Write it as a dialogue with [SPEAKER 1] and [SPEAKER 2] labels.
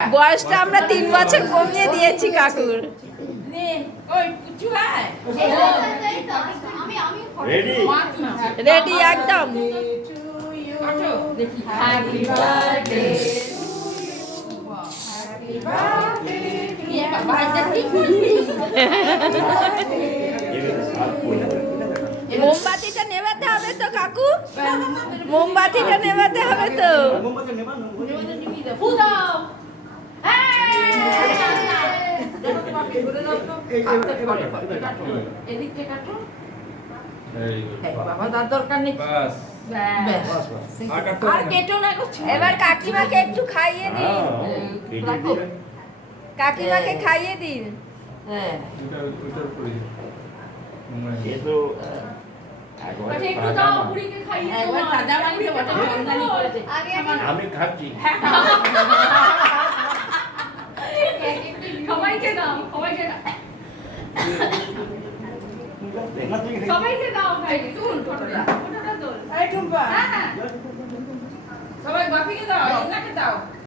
[SPEAKER 1] বয়সটা আমরা তিন বছর কমিয়ে দিয়েছি কাকুর।
[SPEAKER 2] রেডি
[SPEAKER 1] রেডি একদম। মোমবাতিটা নেভাতে হবে তো কাকু? মোমবাতিটা নেভাতে হবে তো।
[SPEAKER 3] বাবা তার দরকার নেই।
[SPEAKER 4] বাস।
[SPEAKER 3] আর কেটো না
[SPEAKER 1] এবার কাকিমাকে একটু খাইয়ে দিন। কাকিমাকে খাইয়ে দিন।
[SPEAKER 3] হ্যাঁ।
[SPEAKER 4] ওটা ওটার
[SPEAKER 5] সবাইকে দাও সবাইকে দাও ভাইকে তুল ফটোটা ফটোটা তুল।
[SPEAKER 3] এই টুম্পা।
[SPEAKER 5] হ্যাঁ হ্যাঁ।
[SPEAKER 3] সবাই বাপিকে দাও ইনাকে দাও।